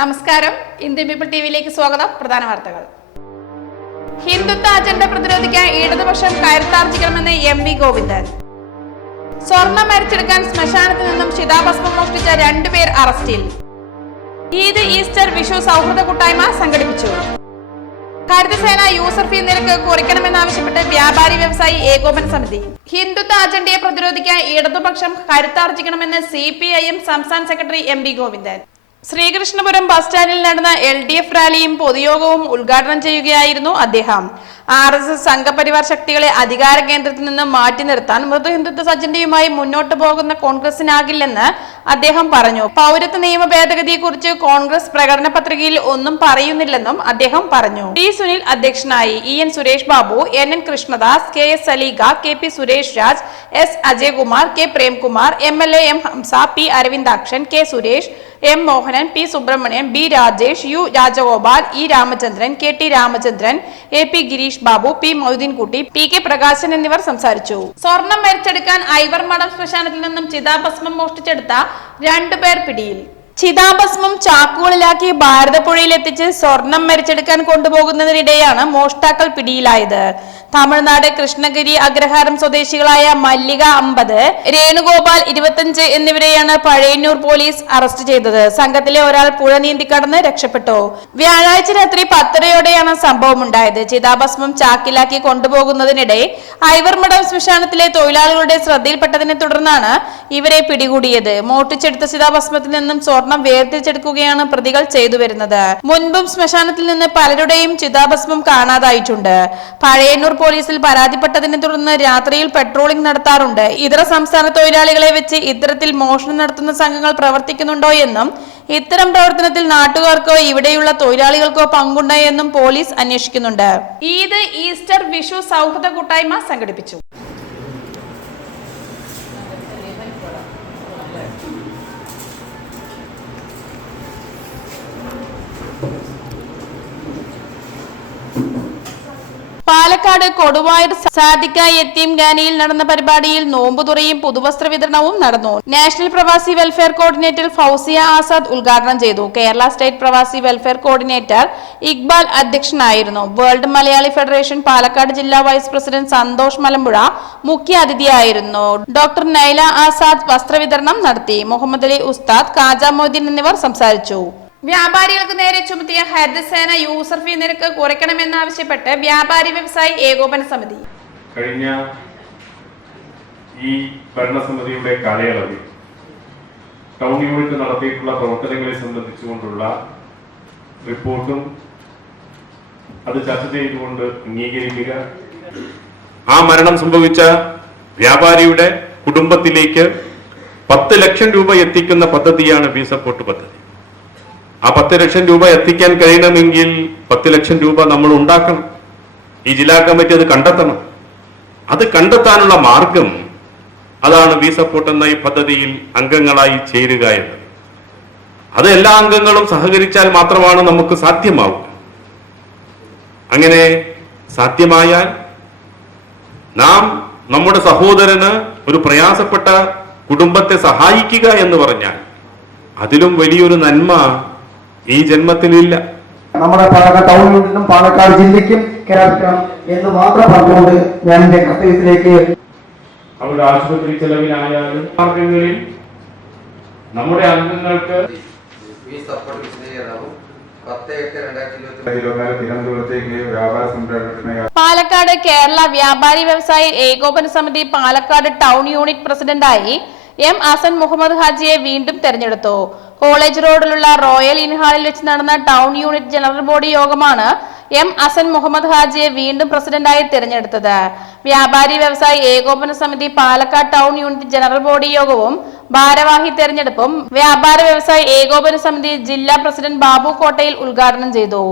നമസ്കാരം. Indian people ടിവിയിലേക്ക് സ്വാഗതം. പ്രധാന വാർത്തകൾ. ഹിന്ദുത്വ അജണ്ട പ്രതിരോധിക്കാൻ ഇടതുപക്ഷം കരുത്താർജിക്കണമെന്ന് എം വി ഗോവിന്ദൻ. സ്വർണം മരിച്ചെടുക്കാൻ ശ്മശാനത്തിൽ നിന്നും ചിതാഭസ്മം മോഷ്ടിച്ച രണ്ടുപേർ അറസ്റ്റിൽ. ഈദ് ഈസ്റ്റർ വിഷു സൗഹൃദ കൂട്ടായ്മ സംഘടിപ്പിച്ചു. ഹരിതസേന യൂസർ ഫീ നിരക്ക് കുറയ്ക്കണമെന്നാവശ്യപ്പെട്ട് വ്യാപാരി വ്യവസായി ഏകോപന സമിതി. ഹിന്ദുത്വ അജണ്ടയെ പ്രതിരോധിക്കാൻ ഇടതുപക്ഷം കരുത്താർജിക്കണമെന്ന് സി പി ഐ എം സംസ്ഥാന secretary M B Govindan. Sreekrishnapuram bus സ്റ്റാൻഡിൽ നടന്ന എൽ ഡി എഫ് റാലിയും പൊതുയോഗവും ഉദ്ഘാടനം ചെയ്യുകയായിരുന്നു അദ്ദേഹം. ആർ എസ് എസ് സംഘപരിവാർ ശക്തികളെ അധികാര കേന്ദ്രത്തിൽ നിന്ന് മാറ്റി നിർത്താൻ മൃദു ഹിന്ദുത്വ അജണ്ടയുമായി മുന്നോട്ട് പോകുന്ന കോൺഗ്രസിനാകില്ലെന്ന് അദ്ദേഹം പറഞ്ഞു. പൗരത്വ നിയമ ഭേദഗതിയെക്കുറിച്ച് കോൺഗ്രസ് പ്രകടന പത്രികയിൽ ഒന്നും പറയുന്നില്ലെന്നും അദ്ദേഹം പറഞ്ഞു. ടി സുനിൽ അധ്യക്ഷനായി E N Suresh Babu N N Krishnadas K S Saleega K P Suresh Raj S Ajaykumar K Premkumar M L A M Hamsa P Aravindakshan K Suresh M Mohanan P Subramaniam B Rajesh U Rajagopal E Ramachandran K T Ramachandran A P Girish Babu P Moideenkutty P K Prakashan എന്നിവർ സംസാരിച്ചു. സ്വർണം മരിച്ചെടുക്കാൻ ഐവർ മഠം ശ്മശാനത്തിൽ നിന്നും ചിതാഭസ്മം മോഷ്ടിച്ചെടുത്ത രണ്ടുപേർ പിടിയിൽ. ചിതാഭസ്മം ചാക്കുകളിലാക്കി ഭാരതപ്പുഴയിൽ എത്തിച്ച് സ്വർണം മരിച്ചെടുക്കാൻ കൊണ്ടുപോകുന്നതിനിടെയാണ് മോഷ്ടാക്കൾ പിടിയിലായത്. തമിഴ്നാട് കൃഷ്ണഗിരി അഗ്രഹാരം സ്വദേശികളായ മല്ലിക അമ്പത് രേണുഗോപാൽ ഇരുപത്തിയഞ്ച് എന്നിവരെയാണ് പഴയന്നൂർ പോലീസ് അറസ്റ്റ് ചെയ്തത്. സംഘത്തിലെ ഒരാൾ പുഴ നീന്തിക്കടന്ന് രക്ഷപ്പെട്ടു. വ്യാഴാഴ്ച രാത്രി പത്തരയോടെയാണ് സംഭവം ഉണ്ടായത് ചിതാഭസ്മം ചാക്കിലാക്കി കൊണ്ടുപോകുന്നതിനിടെ ഐവർമഠം ശ്മശാനത്തിലെ തൊഴിലാളികളുടെ ശ്രദ്ധയിൽപ്പെട്ടതിനെ തുടർന്നാണ് ഇവരെ പിടികൂടിയത്. മോട്ടിച്ചെടുത്ത ചിതാഭസ്മത്തിൽ നിന്നും സ്വർണം വേർതിരിച്ചെടുക്കുകയാണ് പ്രതികൾ ചെയ്തു വരുന്നത്. മുൻപും ശ്മശാനത്തിൽ നിന്ന് പലരുടെയും ചിതാഭസ്മം കാണാതായിട്ടുണ്ട്. പഴയന്നൂർ പോലീസിൽ പരാതിപ്പെട്ടതിനെ തുടർന്ന് രാത്രിയിൽ പെട്രോളിംഗ് നടത്താറുണ്ട്. ഇതര സംസ്ഥാന തൊഴിലാളികളെ വെച്ച് ഇത്തരത്തിൽ മോഷണം നടത്തുന്ന സംഘങ്ങൾ പ്രവർത്തിക്കുന്നുണ്ടോ എന്നും ഇത്തരം പ്രവർത്തനത്തിൽ നാട്ടുകാർക്കോ ഇവിടെയുള്ള തൊഴിലാളികൾക്കോ പങ്കുണ്ടോ എന്നും പോലീസ് അന്വേഷിക്കുന്നുണ്ട്. ഈദ് ഈസ്റ്റർ വിഷു സൗഹൃദ കൂട്ടായ്മ സംഘടിപ്പിച്ചു. പാലക്കാട് കൊടുവായൂർ സാദിക്ക യത്തീം ഖാനയിൽ നടന്ന പരിപാടിയിൽ നോമ്പുതുറയും പുതുവസ്ത്ര വിതരണവും നടന്നു. നാഷണൽ പ്രവാസി വെൽഫെയർ കോർഡിനേറ്റർ ഫൗസിയ ആസാദ് ഉദ്ഘാടനം ചെയ്തു. കേരള സ്റ്റേറ്റ് പ്രവാസി വെൽഫെയർ കോർഡിനേറ്റർ ഇക്ബാൽ അധ്യക്ഷനായിരുന്നു. വേൾഡ് മലയാളി ഫെഡറേഷൻ പാലക്കാട് ജില്ലാ വൈസ് പ്രസിഡന്റ് സന്തോഷ് മലമ്പുഴ മുഖ്യ അതിഥിയായിരുന്നു. ഡോക്ടർ നൈല ആസാദ് വസ്ത്രവിതരണം നടത്തി. മുഹമ്മദ് അലി ഉസ്താദ് കാജ മൊയ്തീൻ എന്നിവർ സംസാരിച്ചു. വ്യാപാരികൾക്ക് നേരെ ചുമത്തിയ ഹരിതസേന യൂസർ ഫീ നിരക്ക് കുറയ്ക്കണമെന്നാവശ്യപ്പെട്ട് വ്യാപാരി വ്യവസായി ഏകോപന സമിതി. കഴിഞ്ഞ ഈ ഭരണസമിതിയുടെ കാലയളവിൽ ടൗൺ യൂണിറ്റ് നടത്തിയിട്ടുള്ള പ്രവർത്തനങ്ങളെ സംബന്ധിച്ചുകൊണ്ടുള്ള റിപ്പോർട്ടും അത് ചർച്ച ചെയ്തുകൊണ്ട് അംഗീകരിക്കുക. ആ മരണം സംഭവിച്ച വ്യാപാരിയുടെ കുടുംബത്തിലേക്ക് പത്ത് ലക്ഷം രൂപ എത്തിക്കുന്ന പദ്ധതിയാണ് വി സപ്പോർട്ട് പദ്ധതി ആ പത്ത് ലക്ഷം രൂപ എത്തിക്കാൻ കഴിയണമെങ്കിൽ പത്ത് ലക്ഷം രൂപ നമ്മൾ ഉണ്ടാക്കണം. ഈ ജില്ലാ കമ്മിറ്റി അത് കണ്ടെത്തണം. അത് കണ്ടെത്താനുള്ള മാർഗം അതാണ് വി സപ്പോർട്ട് എന്ന ഈ പദ്ധതിയിൽ അംഗങ്ങളായി ചേരുക എന്നത്. അത് എല്ലാ അംഗങ്ങളും സഹകരിച്ചാൽ മാത്രമാണ് നമുക്ക് സാധ്യമാവുക. അങ്ങനെ സാധ്യമായാൽ നാം നമ്മുടെ സഹോദരന് ഒരു പ്രയാസപ്പെട്ട കുടുംബത്തെ സഹായിക്കുക എന്ന് പറഞ്ഞാൽ അതിലും വലിയൊരു നന്മ ഈ ജന്മത്തിലില്ല. നമ്മുടെ പാലക്കാട് ടൗണിൽ നിന്നും പാലക്കാട് ജില്ലയ്ക്കും കേരളത്തിനും എന്ന് മാത്രം പറഞ്ഞുകൊണ്ട് ഞാൻ എന്റെ കർത്തവ്യത്തിലേക്ക് അവരുടെ ആശുപത്രി ചെലവിനായാലും മാർഗങ്ങളിൽ നമ്മുടെ അംഗങ്ങൾക്ക് പാലക്കാട് കേരള വ്യാപാരി വ്യവസായി ഏകോപന സമിതി പാലക്കാട് ടൗൺ യൂണിറ്റ് പ്രസിഡന്റായി എം അസൻ മുഹമ്മദ് ഹാജിയെ വീണ്ടും തെരഞ്ഞെടുത്തു. കോളേജ് റോഡിലുള്ള റോയൽ ഇൻഹാളിൽ വെച്ച് നടന്ന ടൗൺ യൂണിറ്റ് ജനറൽ ബോഡി യോഗമാണ് എം അസൻ മുഹമ്മദ് ഹാജിയെ വീണ്ടും പ്രസിഡന്റായി തിരഞ്ഞെടുത്തത്. വ്യാപാരി വ്യവസായി ഏകോപന സമിതി Palakkad town unit general body യോഗവും ഭാരവാഹി തെരഞ്ഞെടുപ്പും വ്യാപാര വ്യവസായി ഏകോപന സമിതി ജില്ലാ പ്രസിഡന്റ് ബാബു കോട്ടയിൽ ഉദ്ഘാടനം ചെയ്തു.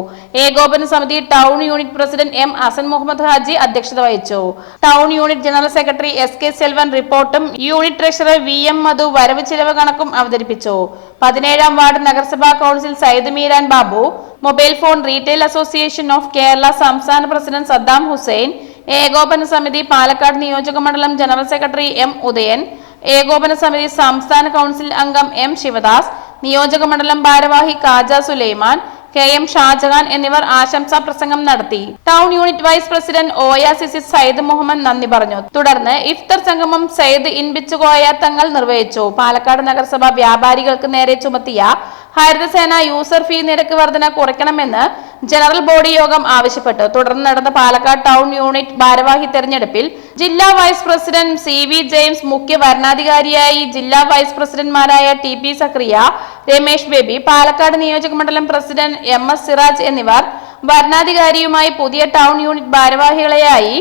ഏകോപന സമിതി town unit president M Asan Muhammad Haji അധ്യക്ഷത വഹിച്ചു. Town unit general secretary S K Selvan റിപ്പോർട്ടും unit treasurer V M Madhu വരവ് ചിലവ് കണക്കും അവതരിപ്പിച്ചു. പതിനേഴാം വാർഡ് നഗരസഭാ council Sayyid Meeran Babu mobile phone retail association of Kerala സംസ്ഥാന പ്രസിഡന്റ് സദ്ദാം ഹുസൈൻ ഏകോപന സമിതി പാലക്കാട് നിയോജക മണ്ഡലം ജനറൽ സെക്രട്ടറി എം ഉദയൻ ഏകോപന സമിതി സംസ്ഥാന കൗൺസിൽ അംഗം എം ശിവദാസ് നിയോജക മണ്ഡലം ഭാരവാഹി കാജ സുലൈമാൻ കെ എം ഷാജഹാൻ എന്നിവർ ആശംസാ പ്രസംഗം നടത്തി. ടൗൺ യൂണിറ്റ് വൈസ് പ്രസിഡന്റ് ഓയാസിസി സയ്യിദ് മുഹമ്മദ് നന്ദി പറഞ്ഞു. തുടർന്ന് ഇഫ്തർ സംഗമം സയ്യിദ് ഇൻബിച്ചുകോയ തങ്ങൾ നിർവഹിച്ചു. പാലക്കാട് നഗരസഭ വ്യാപാരികൾക്ക് നേരെ ചുമത്തിയ ഹരിതസേന യൂസർ ഫീ നിരക്ക് വർധന കുറയ്ക്കണമെന്ന് ജനറൽ ബോഡി യോഗം ആവശ്യപ്പെട്ടു. തുടർന്ന് നടന്ന പാലക്കാട് ടൗൺ യൂണിറ്റ് ഭാരവാഹി തെരഞ്ഞെടുപ്പിൽ ജില്ലാ vice president C V James മുഖ്യ വരണാധികാരിയായി ജില്ലാ വൈസ് പ്രസിഡന്റ്മാരായ ടി പി സക്രിയ രമേശ് ബേബി പാലക്കാട് നിയോജക മണ്ഡലം പ്രസിഡന്റ് എം എസ് സിറാജ് എന്നിവർ വരണാധികാരിയുമായി പുതിയ town unit ഭാരവാഹികളെയായി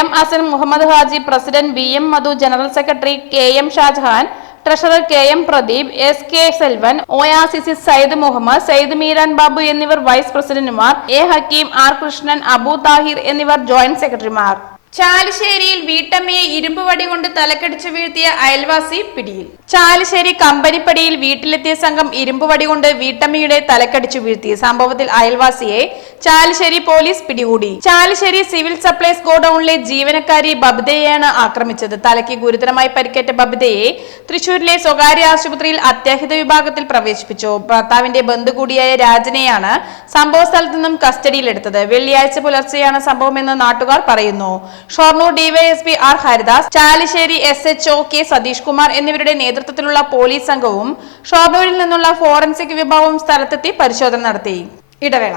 M Asan Muhammad Haji president B M Madhu general secretary K M Shajahan treasurer K M Pradeep S K Selvan ഒയാസിസി Sayyid Muhammad Sayyid Meeran Babu എന്നിവർ വൈസ് പ്രസിഡന്റുമാർ എ ഹക്കീം ആർ കൃഷ്ണൻ അബു താഹിർ എന്നിവർ joint സെക്രട്ടറിമാർ. ചാലിശ്ശേരിയിൽ വീട്ടമ്മയെ ഇരുമ്പുവടി കൊണ്ട് തലക്കടിച്ചു വീഴ്ത്തിയ അയൽവാസി പിടിയിൽ. ചാലിശ്ശേരി കമ്പനിപ്പടിയിൽ വീട്ടിലെത്തിയ സംഘം ഇരുമ്പുവടി കൊണ്ട് വീട്ടമ്മയുടെ തലക്കടിച്ചു വീഴ്ത്തി. സംഭവത്തിൽ അയൽവാസിയെ ചാലിശ്ശേരി പോലീസ് പിടികൂടി. ചാലശ്ശേരി സിവിൽ സപ്ലൈസ് ഗോഡൌണിലെ ജീവനക്കാരി ബബ്ദയെയാണ് ആക്രമിച്ചത്. തലയ്ക്ക് ഗുരുതരമായി പരിക്കേറ്റ ബബ്ദയെ തൃശൂരിലെ സ്വകാര്യ ആശുപത്രിയിൽ അത്യാഹിത വിഭാഗത്തിൽ പ്രവേശിപ്പിച്ചു. ഭർത്താവിന്റെ ബന്ധു കൂടിയായ രാജനെയാണ് സംഭവ സ്ഥലത്തു നിന്നും കസ്റ്റഡിയിലെടുത്തത്. വെള്ളിയാഴ്ച പുലർച്ചെയാണ് സംഭവമെന്ന് നാട്ടുകാർ പറയുന്നു. Shoranur DYSP R Haridas Chalissery S H O K Satheesh Kumar എന്നിവരുടെ നേതൃത്വത്തിലുള്ള പോലീസ് സംഘവും ഷൊർണൂരിൽ നിന്നുള്ള ഫോറൻസിക് വിഭാഗവും സ്ഥലത്തെത്തി പരിശോധന നടത്തി. ഇടവേള.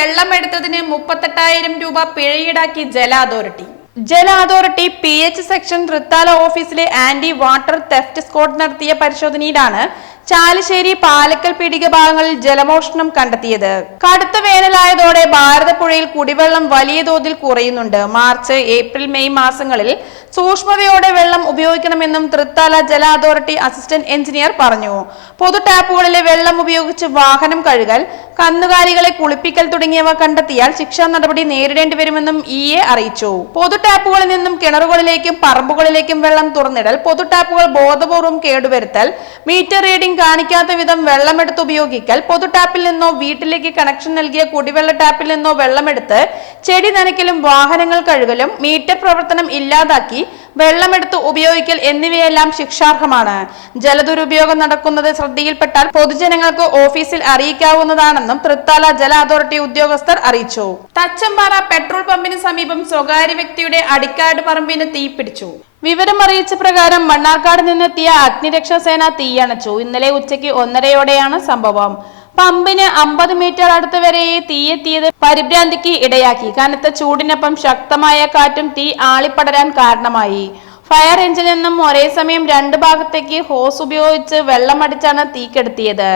വെള്ളം എടുത്തതിന് മുപ്പത്തെട്ടായിരം രൂപ പിഴ ഈടാക്കി ജല അതോറിറ്റി. ജല authority P H section Thrithala ഓഫീസിലെ ആന്റി വാട്ടർ തെഫ്റ്റ് സ്ക്വാഡ് നടത്തിയ പരിശോധനയിലാണ് ചാലിശ്ശേരി പാലക്കൽ പീടിക ഭാഗങ്ങളിൽ ജലമോഷണം കണ്ടെത്തിയത്. കടുത്ത വേനലായതോടെ ഭാരതപ്പുഴയിൽ കുടിവെള്ളം വലിയ തോതിൽ കുറയുന്നുണ്ട്. മാർച്ച് ഏപ്രിൽ മെയ് മാസങ്ങളിൽ സൂക്ഷ്മതയോടെ വെള്ളം ഉപയോഗിക്കണമെന്നും തൃത്താല ജല അതോറിറ്റി അസിസ്റ്റന്റ് എഞ്ചിനീയർ പറഞ്ഞു. പൊതു ടാപ്പുകളിലെ വെള്ളം ഉപയോഗിച്ച് വാഹനം കഴുകൽ കന്നുകാലികളെ കുളിപ്പിക്കൽ തുടങ്ങിയവ കണ്ടെത്തിയാൽ ശിക്ഷാ നടപടി നേരിടേണ്ടി വരുമെന്നും ഇ എ അറിയിച്ചു. പൊതു ടാപ്പുകളിൽ നിന്നും കിണറുകളിലേക്കും പറമ്പുകളിലേക്കും വെള്ളം തുറന്നിടൽ പൊതു ടാപ്പുകൾ ബോധപൂർവം കേടുവരുത്തൽ മീറ്റർ റീഡിംഗ് കാണിക്കാത്ത വിധം വെള്ളമെടുത്ത് ഉപയോഗിക്കൽ പൊതു ടാപ്പിൽ നിന്നോ വീട്ടിലേക്ക് കണക്ഷൻ നൽകിയ കുടിവെള്ള ടാപ്പിൽ നിന്നോ വെള്ളമെടുത്ത് ചെടി നനയ്ക്കലും വാഹനങ്ങൾ കഴുകലും മീറ്റർ പ്രവർത്തനം ഇല്ലാതാക്കി വെള്ളമെടുത്ത് ഉപയോഗിക്കൽ എന്നിവയെല്ലാം ശിക്ഷാർഹമാണ്. ജലദുരുപയോഗം നടക്കുന്നത് ശ്രദ്ധയിൽപ്പെട്ടാൽ പൊതുജനങ്ങൾക്ക് ഓഫീസിൽ അറിയിക്കാവുന്നതാണെന്നും തൃത്താല ജല അതോറിറ്റി ഉദ്യോഗസ്ഥർ അറിയിച്ചു. തച്ചമ്പാറ പെട്രോൾ പമ്പിന് സമീപം സ്വകാര്യ വ്യക്തിയുടെ അടിക്കാട് പറമ്പിന് തീപിടിച്ചു. വിവരമറിയിച്ച പ്രകാരം മണ്ണാർക്കാട് നിന്നെത്തിയ അഗ്നിരക്ഷാസേന തീയണച്ചു. ഇന്നലെ ഉച്ചയ്ക്ക് ഒന്നരയോടെയാണ് സംഭവം. പമ്പിന് അമ്പത് മീറ്റർ അടുത്ത് വരെ തീയെത്തിയത് പരിഭ്രാന്തിക്ക് ഇടയാക്കി. കനത്ത ചൂടിനൊപ്പം ശക്തമായ കാറ്റും തീ ആളിപ്പടരാൻ കാരണമായി. ഫയർ എഞ്ചിൽ നിന്നും ഒരേ സമയം രണ്ട് ഭാഗത്തേക്ക് ഹോസ് ഉപയോഗിച്ച് വെള്ളമടിച്ചാണ് തീ കെടുത്തിയത്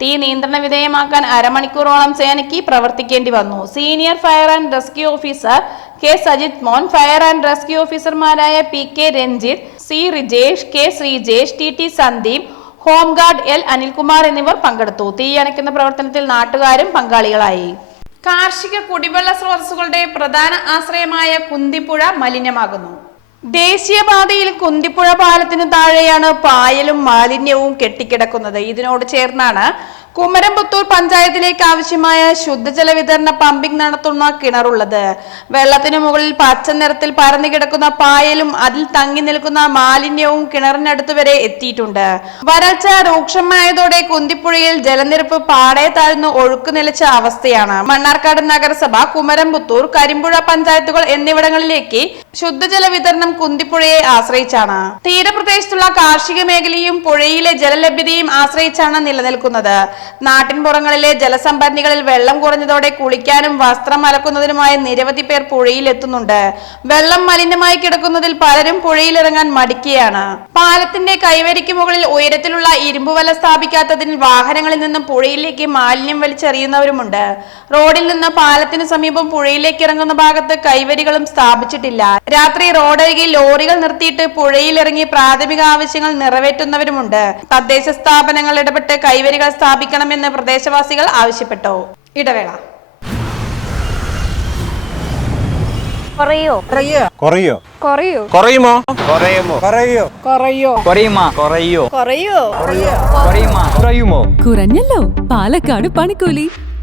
തീ നിയന്ത്രണ വിധേയമാക്കാൻ അരമണിക്കൂറോളം സേനയ്ക്ക് പ്രവർത്തിക്കേണ്ടി വന്നു. Senior fire and rescue officer K Sajith Mon fire and rescue ഓഫീസർമാരായ P K Ranjith C Rijesh K Sreejesh T T Sandeep home guard L Anilkumar എന്നിവർ പങ്കെടുത്തു. തീ തീയണയ്ക്കുന്ന പ്രവർത്തനത്തിൽ നാട്ടുകാരും പങ്കാളികളായി. കാർഷിക കുടിവെള്ള സ്രോതസ്സുകളുടെ പ്രധാന ആശ്രയമായ കുന്തിപ്പുഴ മലിനമാകുന്നു. ദേശീയപാതയിൽ കുന്തിപ്പുഴ പാലത്തിന് താഴെയാണ് പായലും മാലിന്യവും കെട്ടിക്കിടക്കുന്നത്. ഇതിനോട് ചേർന്നാണ് കുമരംപുത്തൂർ പഞ്ചായത്തിലേക്ക് ആവശ്യമായ ശുദ്ധജല വിതരണ പമ്പിംഗ് നടത്തുന്ന കിണറുള്ളത്. വെള്ളത്തിനു മുകളിൽ പച്ച നിറത്തിൽ പരന്നു കിടക്കുന്ന പായലും അതിൽ തങ്ങി നിൽക്കുന്ന മാലിന്യവും കിണറിനടുത്ത് വരെ എത്തിയിട്ടുണ്ട്. വരൾച്ച രൂക്ഷമായതോടെ കുന്തിപ്പുഴയിൽ ജലനിരപ്പ് പാടെ താഴ്ന്നു ഒഴുക്ക് നിലച്ച അവസ്ഥയാണ്. മണ്ണാർക്കാട് നഗരസഭ കുമരംപുത്തൂർ കരിമ്പുഴ പഞ്ചായത്തുകൾ എന്നിവിടങ്ങളിലേക്ക് ശുദ്ധജല വിതരണം കുന്തിപ്പുഴയെ ആശ്രയിച്ചാണ്. തീരപ്രദേശത്തുള്ള കാർഷിക മേഖലയും പുഴയിലെ ജലലഭ്യതയും ആശ്രയിച്ചാണ് നിലനിൽക്കുന്നത്. നാട്ടിൻപുറങ്ങളിലെ ജലസംഭരണികളിൽ വെള്ളം കുറഞ്ഞതോടെ കുളിക്കാനും വസ്ത്രം അലക്കുന്നതിനുമായി നിരവധി പേർ പുഴയിൽ എത്തുന്നുണ്ട് വെള്ളം മലിനമായി കിടക്കുന്നതിൽ പലരും പുഴയിലിറങ്ങാൻ മടിക്കുകയാണ്. പാലത്തിന്റെ കൈവരിക്ക് മുകളിൽ ഉയരത്തിലുള്ള ഇരുമ്പുവല സ്ഥാപിക്കാത്തതിൽ വാഹനങ്ങളിൽ നിന്നും പുഴയിലേക്ക് മാലിന്യം വലിച്ചെറിയുന്നവരുമുണ്ട്. റോഡിൽ നിന്ന് പാലത്തിന് സമീപം പുഴയിലേക്ക് ഇറങ്ങുന്ന ഭാഗത്ത് കൈവരികളും സ്ഥാപിച്ചിട്ടില്ല. രാത്രി റോഡരികിൽ ലോറികൾ നിർത്തിയിട്ട് പുഴയിലിറങ്ങി പ്രാഥമിക ആവശ്യങ്ങൾ നിറവേറ്റുന്നവരുമുണ്ട്. തദ്ദേശ സ്ഥാപനങ്ങൾ ഇടപെട്ട് കൈവരികൾ സ്ഥാപിക്കണമെന്ന് പ്രദേശവാസികൾ ആവശ്യപ്പെട്ടു. ഇടവേള. കുറയോ? കുറയോ? കുറയോ? കുറയുമോ? കുറയുമോ? കുറയോ? കുറയോ? കുറയുമോ? കുറയോ? കുറയോ? കുറയുമോ? കുറയുമോ? കുറഞ്ഞല്ലോ. പാലക്കാട് പണിക്കൂലി.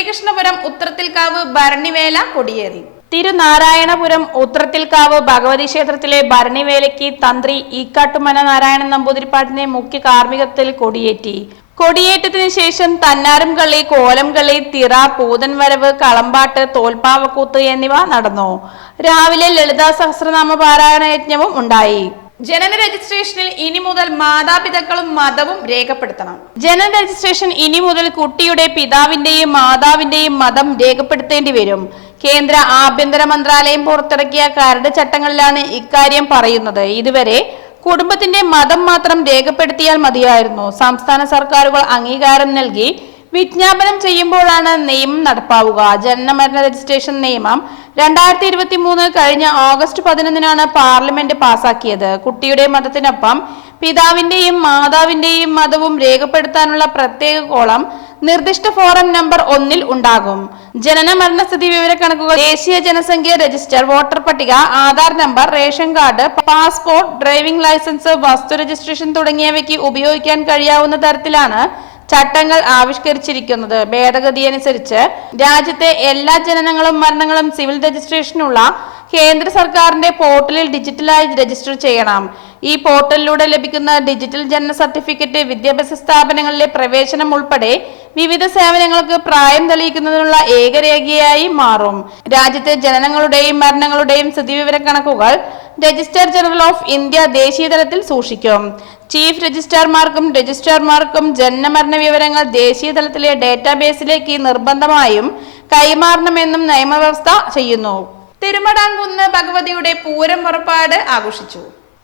Sreekrishnapuram Uthrathilkavu Bharanivela കൊടിയേറി. Thirunarayanapuram Uthrathilkavu Bhagavathi ക്ഷേത്രത്തിലെ ഭരണിവേലയ്ക്ക് തന്ത്രി ഈക്കാട്ടുമന നാരായണൻ നമ്പൂതിരിപ്പാട്ടിന്റെ മുഖ്യ കാർമ്മികത്തിൽ കൊടിയേറ്റി. കൊടിയേറ്റത്തിന് ശേഷം തന്നാരം കളി കോലം കളി തിറ പൂതൻ വരവ് കളമ്പാട്ട് തോൽപ്പാവക്കൂത്ത് എന്നിവ നടന്നു. രാവിലെ ലളിതാ സഹസ്രനാമ പാരായണ യജ്ഞവും ഉണ്ടായി. ജനന രജിസ്ട്രേഷനിൽ ഇനി മുതൽ മാതാപിതാക്കളും മതവും രേഖപ്പെടുത്തണം. ജനന രജിസ്ട്രേഷൻ ഇനി മുതൽ കുട്ടിയുടെ പിതാവിന്റെയും മാതാവിന്റെയും മതം രേഖപ്പെടുത്തേണ്ടി വരും. കേന്ദ്ര ആഭ്യന്തര മന്ത്രാലയം പുറത്തിറക്കിയ കരട് ചട്ടങ്ങളിലാണ് ഇക്കാര്യം പറയുന്നത്. ഇതുവരെ കുടുംബത്തിന്റെ മതം മാത്രം രേഖപ്പെടുത്തിയാൽ മതിയായിരുന്നു. സംസ്ഥാന സർക്കാരുകൾ അംഗീകാരം നൽകി വിജ്ഞാപനം ചെയ്യുമ്പോഴാണ് നിയമം നടപ്പാവുക. ജനനമരണ രജിസ്ട്രേഷൻ നിയമം രണ്ടായിരത്തി ഇരുപത്തി മൂന്ന് കഴിഞ്ഞ ഓഗസ്റ്റ് പതിനൊന്നിനാണ് പാർലമെന്റ് പാസാക്കിയത്. കുട്ടിയുടെ മതത്തിനൊപ്പം പിതാവിന്റെയും മാതാവിന്റെയും മതവും രേഖപ്പെടുത്താനുള്ള പ്രത്യേക കോളം നിർദ്ദിഷ്ട ഫോറം നമ്പർ ഒന്നിൽ ഉണ്ടാകും. ജനന മരണസ്ഥിതി വിവരക്കണക്കുകൾ ദേശീയ ജനസംഖ്യ രജിസ്റ്റർ വോട്ടർ പട്ടിക Aadhaar number ration card passport driving licence വസ്തു രജിസ്ട്രേഷൻ തുടങ്ങിയവയ്ക്ക് ഉപയോഗിക്കാൻ കഴിയാവുന്ന തരത്തിലാണ് ചട്ടങ്ങൾ ആവിഷ്കരിച്ചിരിക്കുന്നത്. ഭേദഗതി അനുസരിച്ച് രാജ്യത്തെ എല്ലാ ജനനങ്ങളും മരണങ്ങളും സിവിൽ രജിസ്ട്രേഷനുള്ള കേന്ദ്ര സർക്കാരിന്റെ പോർട്ടലിൽ ഡിജിറ്റലായി രജിസ്റ്റർ ചെയ്യണം. ഈ പോർട്ടലിലൂടെ ലഭിക്കുന്ന ഡിജിറ്റൽ ജനന സർട്ടിഫിക്കറ്റ് വിദ്യാഭ്യാസ സ്ഥാപനങ്ങളിലെ പ്രവേശനം ഉൾപ്പെടെ വിവിധ സേവനങ്ങൾക്ക് പ്രായം തെളിയിക്കുന്നതിനുള്ള ഏകരേഖയായി മാറും. രാജ്യത്തെ ജനനങ്ങളുടെയും മരണങ്ങളുടെയും സ്ഥിതിവിവര കണക്കുകൾ രജിസ്ട്രാർ ജനറൽ ഓഫ് ഇന്ത്യ ദേശീയ തലത്തിൽ സൂക്ഷിക്കും. ചീഫ് രജിസ്ട്രാർമാർക്കും രജിസ്ട്രാർമാർക്കും ജനനമരണ വിവരങ്ങൾ ദേശീയ തലത്തിലെ ഡാറ്റാബേസിലേക്ക് നിർബന്ധമായും കൈമാറണമെന്നും നിയമവ്യവസ്ഥ ചെയ്യുന്നു. തിരുമടാങ്കുന്ന് ഭഗവതിയുടെ പൂരം പുറപ്പാട് ആഘോഷിച്ചു.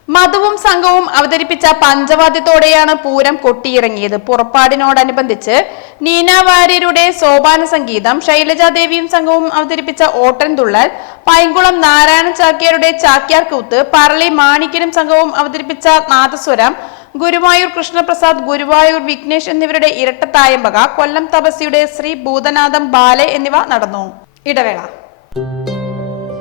മധുവും സംഘവും അവതരിപ്പിച്ച പഞ്ചവാദ്യത്തോടെയാണ് പൂരം കൊട്ടിയിറങ്ങിയത്. പുറപ്പാടിനോടനുബന്ധിച്ച് നീന വാര്യരുടെ സോപാന സംഗീതം ശൈലജാദേവിയും സംഘവും അവതരിപ്പിച്ച ഓട്ടൻതുള്ളൽ പൈങ്കുളം നാരായണ ചാക്യാരുടെ ചാക്യാർ കൂത്ത് പറളി മാണിക്കനും സംഘവും അവതരിപ്പിച്ച നാദസ്വരം ഗുരുവായൂർ കൃഷ്ണപ്രസാദ് ഗുരുവായൂർ വിഘ്നേഷ് എന്നിവരുടെ ഇരട്ടത്തായമ്പക കൊല്ലം തപസിയുടെ ശ്രീ ഭൂതനാഥം ബാലെ എന്നിവ നടന്നു. ഇടവേള.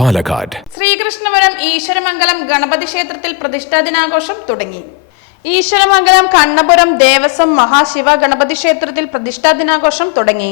Palakkad. Sreekrishnapuram Eeswaramangalam Ganapathi ക്ഷേത്രത്തിൽ പ്രതിഷ്ഠാ ദിനാഘോഷം തുടങ്ങി. ഈശ്വരമംഗലം കണ്ണപുരം ദേവസ്വം മഹാശിവ ഗണപതി ക്ഷേത്രത്തിൽ പ്രതിഷ്ഠാ ദിനാഘോഷം തുടങ്ങി.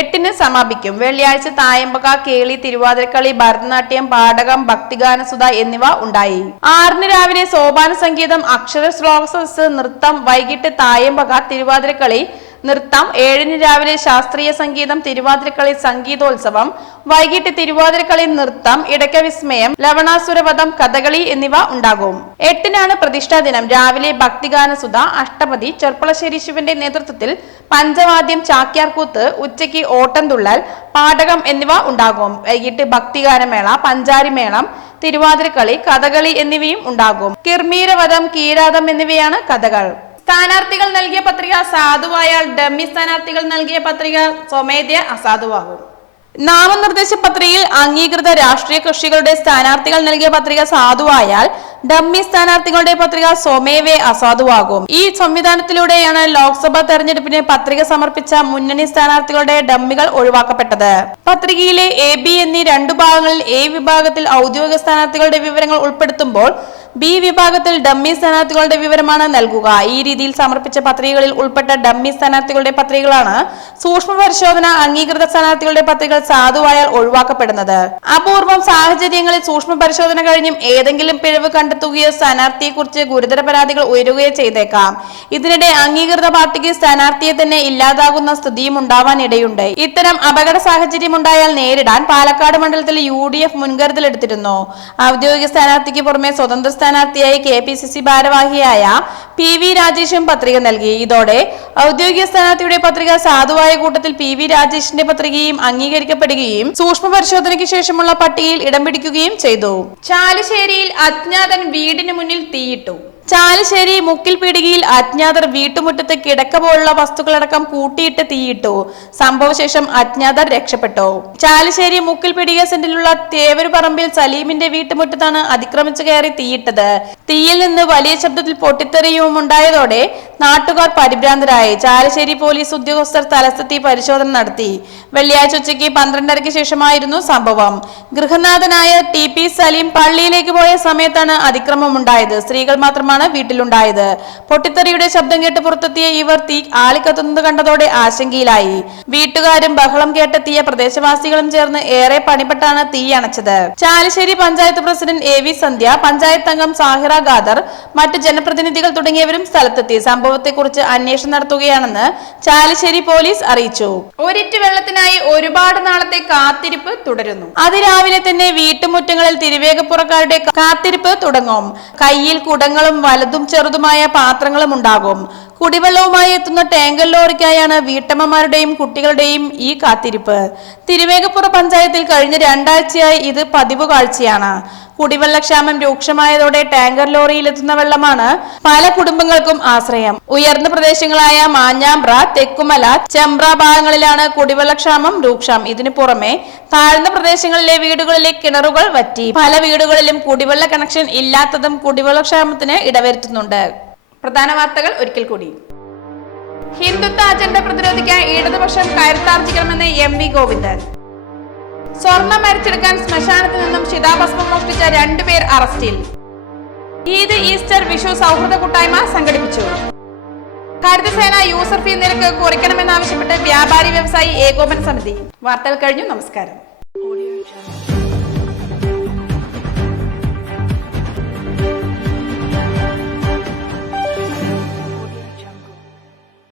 എട്ടിന് സമാപിക്കും. വെള്ളിയാഴ്ച തായമ്പക കേളി തിരുവാതിരക്കളി ഭരതനാട്യം പാടകം ഭക്തിഗാനസുധ എന്നിവ ഉണ്ടായി. ആറിന് രാവിലെ സോപാന സംഗീതം അക്ഷര ശ്ലോകസസ് നൃത്തം വൈകിട്ട് തായമ്പക തിരുവാതിരക്കളി നൃത്തം ഏഴിന് രാവിലെ ശാസ്ത്രീയ സംഗീതം തിരുവാതിരക്കളി സംഗീതോത്സവം വൈകിട്ട് തിരുവാതിരക്കളി നൃത്തം ഇടയ്ക്ക വിസ്മയം ലവണാസുരവധം കഥകളി എന്നിവ ഉണ്ടാകും. എട്ടിനാണ് പ്രതിഷ്ഠാ ദിനം. രാവിലെ ഭക്തിഗാനസുധ അഷ്ടപതി ചെർപ്പളശ്ശേരി ശിവന്റെ നേതൃത്വത്തിൽ പഞ്ചവാദ്യം ചാക്യാർകൂത്ത് ഉച്ചയ്ക്ക് ഓട്ടംതുള്ളൽ പാടകം എന്നിവ ഉണ്ടാകും. വൈകിട്ട് ഭക്തിഗാനമേള പഞ്ചാരിമേളം തിരുവാതിരക്കളി കഥകളി എന്നിവയും ഉണ്ടാകും. കിർമീരവധം കീരാതം എന്നിവയാണ് കഥകൾ. സ്ഥാനാർത്ഥികൾ നൽകിയ പത്രിക സാധുവായാൽ ഡമ്മി സ്ഥാനാർത്ഥികൾ നൽകിയ പത്രിക സ്വമേധ്യ അസാധുവാകും. നാമനിർദ്ദേശ പത്രികയിൽ അംഗീകൃത രാഷ്ട്രീയ കക്ഷികളുടെ സ്ഥാനാർത്ഥികൾ നൽകിയ പത്രിക സാധുവായാൽ ഡമ്മി സ്ഥാനാർത്ഥികളുടെ പത്രിക സ്വമേവേ അസാധുവാകും. ഈ സംവിധാനത്തിലൂടെയാണ് ലോക്സഭാ തെരഞ്ഞെടുപ്പിന് പത്രിക സമർപ്പിച്ച മുന്നണി സ്ഥാനാർത്ഥികളുടെ ഡമ്മികൾ ഒഴിവാക്കപ്പെട്ടത്. പത്രികയിലെ എ ബി എന്നീ രണ്ടു ഭാഗങ്ങളിൽ എ വിഭാഗത്തിൽ ഔദ്യോഗിക സ്ഥാനാർത്ഥികളുടെ വിവരങ്ങൾ ഉൾപ്പെടുത്തുമ്പോൾ ബി വിഭാഗത്തിൽ ഡമ്മി സ്ഥാനാർത്ഥികളുടെ വിവരമാണ് നൽകുക. ഈ രീതിയിൽ സമർപ്പിച്ച പത്രികകളിൽ ഉൾപ്പെട്ട ഡമ്മി സ്ഥാനാർത്ഥികളുടെ പത്രികകളാണ് സൂക്ഷ്മ പരിശോധന അംഗീകൃത സ്ഥാനാർത്ഥികളുടെ പത്രികകൾ സാധുവായാൽ ഒഴിവാക്കപ്പെടുന്നത്. അപൂർവം സാഹചര്യങ്ങളിൽ സൂക്ഷ്മ പരിശോധന കഴിഞ്ഞും ഏതെങ്കിലും പിഴവ് കണ്ടെത്തുകയോ സ്ഥാനാർത്ഥിയെക്കുറിച്ച് ഗുരുതര പരാതികൾ ഉയരുകയോ ചെയ്തേക്കാം. ഇതിനിടെ അംഗീകൃത പാർട്ടിക്ക് സ്ഥാനാർത്ഥിയെ തന്നെ ഇല്ലാതാകുന്ന സ്ഥിതിയും ഉണ്ടാവാൻ ഇടയുണ്ട് ഇത്തരം അപകട സാഹചര്യം ഉണ്ടായാൽ നേരിടാൻ പാലക്കാട് മണ്ഡലത്തിൽ യു ഡി എഫ് മുൻകരുതലെടുത്തിരുന്നു. ഔദ്യോഗിക സ്ഥാനാർത്ഥിക്ക് പുറമെ സ്വതന്ത്ര സ്ഥാനാർത്ഥിയായി കെ പി സി സി ഭാരവാഹിയായ പി വി രാജേഷും പത്രിക നൽകി. ഇതോടെ ഔദ്യോഗിക സ്ഥാനാർത്ഥിയുടെ പത്രിക സാധുവായ കൂട്ടത്തിൽ പി വി രാജേഷിന്റെ പത്രികയും അംഗീകരിക്കപ്പെടുകയും സൂക്ഷ്മ പരിശോധനയ്ക്ക് ശേഷമുള്ള പട്ടികയിൽ ഇടം പിടിക്കുകയും ചെയ്തു. ചാലുശ്ശേരിയിൽ വീടിന് മുന്നിൽ തീയിട്ടു. ചാലുശ്ശേരി മുക്കിൽ പീടികയിൽ അജ്ഞാതർ വീട്ടുമുറ്റത്ത് കിടക്ക പോലുള്ള വസ്തുക്കളടക്കം കൂട്ടിയിട്ട് തീയിട്ടു. സംഭവശേഷം അജ്ഞാതർ രക്ഷപ്പെട്ടു. ചാലശ്ശേരി മുക്കിൽ പീടിക സെന്റിലുള്ള തേവരു പറമ്പിൽ സലീമിന്റെ വീട്ടുമുറ്റത്താണ് അതിക്രമിച്ചു കയറി തീയിട്ടത്. തീയിൽ നിന്ന് വലിയ ശബ്ദത്തിൽ പൊട്ടിത്തെറിയും ഉണ്ടായതോടെ നാട്ടുകാർ പരിഭ്രാന്തരായി. ചാലശ്ശേരി പോലീസ് ഉദ്യോഗസ്ഥർ സ്ഥലത്തെത്തി പരിശോധന നടത്തി. വെള്ളിയാഴ്ച ഉച്ചയ്ക്ക് പന്ത്രണ്ടരയ്ക്ക് ശേഷമായിരുന്നു സംഭവം. ഗൃഹനാഥനായ ടി പി സലീം പള്ളിയിലേക്ക് പോയ സമയത്താണ് അതിക്രമം ഉണ്ടായത്. സ്ത്രീകൾ മാത്രമാണ് വീട്ടിലുണ്ടായത്? പൊട്ടിത്തെറിയുടെ ശബ്ദം കേട്ട് പുറത്തെത്തിയ ഇവർ തീ ആളിക്കത്തുന്നത് കണ്ടതോടെ ആശങ്കയിലായി. വീട്ടുകാരും ബഹളം കേട്ടെത്തിയ പ്രദേശവാസികളും ചേർന്ന് ഏറെ പണിപ്പെട്ടാണ് തീ അണച്ചത്. Chalissery panchayat president A V Sandhya panchayat അംഗം സാഹിറ ഖാദർ മറ്റ് ജനപ്രതിനിധികൾ തുടങ്ങിയവരും സ്ഥലത്തെത്തി സംഭവത്തെക്കുറിച്ച് അന്വേഷണം നടത്തുകയാണെന്ന് ചാലശ്ശേരി പോലീസ് അറിയിച്ചു. ഒരിറ്റ് വെള്ളത്തിനായി ഒരുപാട് നാളത്തെ കാത്തിരിപ്പ് തുടരുന്നു. അതിരാവിലെ തന്നെ വീട്ടുമുറ്റങ്ങളിൽ തിരുവേഗപ്പുറക്കാരുടെ കാത്തിരിപ്പ് തുടങ്ങും. കയ്യിൽ കുടങ്ങളും വലുതും ചെറുതുമായ പാത്രങ്ങളും ഉണ്ടാകും. കുടിവെള്ളവുമായി എത്തുന്ന ടാങ്കർ ലോറിക്കായാണ് വീട്ടമ്മമാരുടെയും കുട്ടികളുടെയും ഈ കാത്തിരിപ്പ്. തിരുവേഗപ്പുറ പഞ്ചായത്തിൽ കഴിഞ്ഞ രണ്ടാഴ്ചയായി ഇത് പതിവ് കാഴ്ചയാണ് കുടിവെള്ളക്ഷാമം രൂക്ഷമായതോടെ ടാങ്കർ ലോറിയിൽ എത്തുന്ന വെള്ളമാണ് പല കുടുംബങ്ങൾക്കും ആശ്രയം. ഉയർന്ന പ്രദേശങ്ങളായ മാഞ്ഞാമ്പ്ര തെക്കുമല ചെമ്പ്ര ഭാഗങ്ങളിലാണ് കുടിവെള്ളക്ഷാമം രൂക്ഷം. ഇതിനു പുറമെ താഴ്ന്ന പ്രദേശങ്ങളിലെ വീടുകളിലെ കിണറുകൾ വറ്റി. പല വീടുകളിലും കുടിവെള്ള കണക്ഷൻ ഇല്ലാത്തതും കുടിവെള്ളക്ഷാമത്തിന് ഇടവരുത്തുന്നുണ്ട്. പ്രധാന വാർത്തകൾ ഒരിക്കൽ കൂടി. ഹിന്ദുത്വ അജണ്ട പ്രതിരോധിക്കാൻ ഇടതുപക്ഷം കരുത്താർജിക്കണമെന്ന് എം വി ഗോവിന്ദൻ. സ്വർണം മരിച്ചെടുക്കാൻ ശ്മശാനത്തിൽ നിന്നും ചിതാഭസ്മം മോഷ്ടിച്ച രണ്ടുപേർ അറസ്റ്റിൽ. ഈദ് ഈസ്റ്റർ വിഷു സൗഹൃദ കൂട്ടായ്മ സംഘടിപ്പിച്ചു. ഹരിതസേന യൂസർ ഫീ നിരക്ക് കുറയ്ക്കണമെന്നാവശ്യപ്പെട്ട് വ്യാപാരി വ്യവസായി ഏകോപന സമിതി. വാർത്തകൾ കഴിഞ്ഞു നമസ്കാരം.